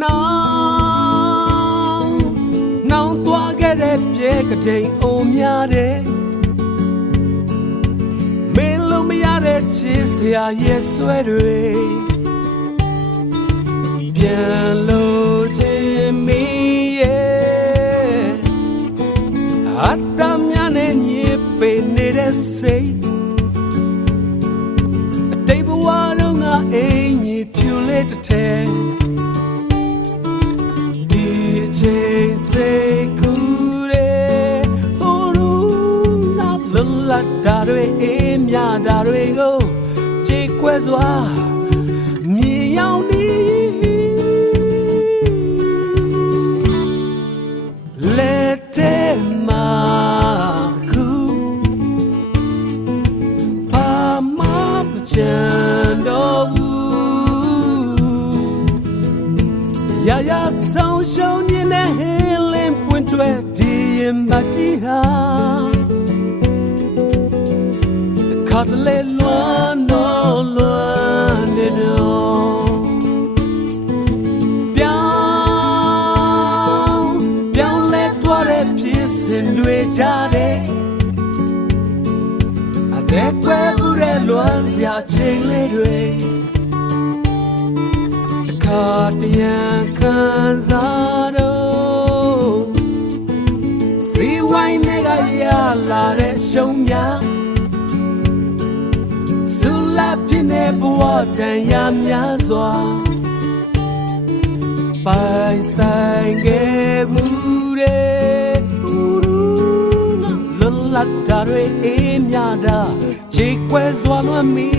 နှောင်းနှောင်းသွားခဲ့တဲ့ပြေကတိန်အိုများတဲ့မင်းလို့မရတဲ့ချစ်စရာရဲ့ဆွဲတွေပြန်လို့ခြင်းမီရဲ့အတ္တမြနဲ့ညစ်ပေနေတဲ့စိတ်အတိတ်ဘဝလုံးကအင်ကြီးဖြူလေးတစ်ထဲ လလတ်တာတွေအေးမြတာတွေကိုခြေခွဲစွာမြေရောက်နေလက်ထဲမှာခုဘာမှမချန်တော့ဘူးရရဆောင်ရှောင်းနေတဲ့ဟင်းလင်းပွင့်ထွက်ဒီရင်မကြီးဟာ ခါတလေလွမ်းတော့လွမ်းနေတော့ပြောင်းပြောင်းလဲသွားတဲ့ဖြစ်စဉ်တွေကြတဲ့အသက်ကွယ်မှုတဲ့လွမ်းစရာချိန်လေးတွေတခါတရံခံစားတော့ လာပြင်းတဲ့ဘဝတန်ရာများစွာပိုင်ဆိုင်ခဲ့မှုတဲ့ဦးရူလွတ်လပ်တာတွေအေးမြတာခြေကွဲစွာလွမ်းမီ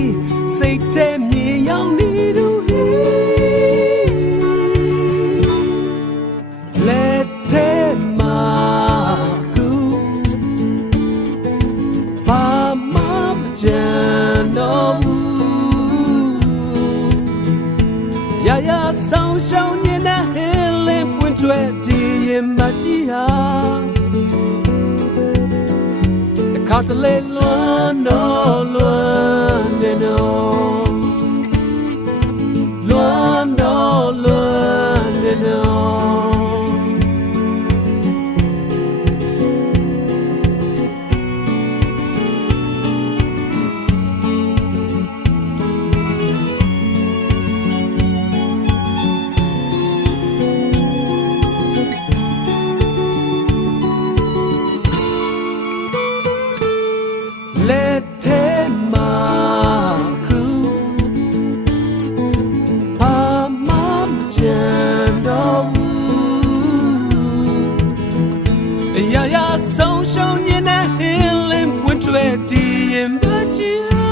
စိတ်ထဲမြင်ရောက်နေသူ လင်းပွင့်ထွက်ဒီရင်မကြီးဟာတခါတလေလွမ်းတော့ လက်ထဲမှာခုဘာမှမချန်တော့ဘူးအရာရာဆုံးရှုံးနေတဲ့ဟင်းလင်းပွင့်ထွက်ဒီရင်မကြီးဟာ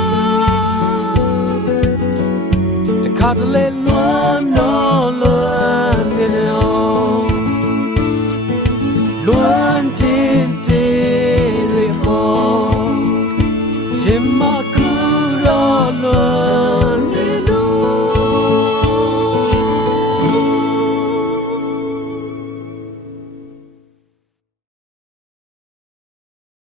တခါတလေလွမ်းတော့ my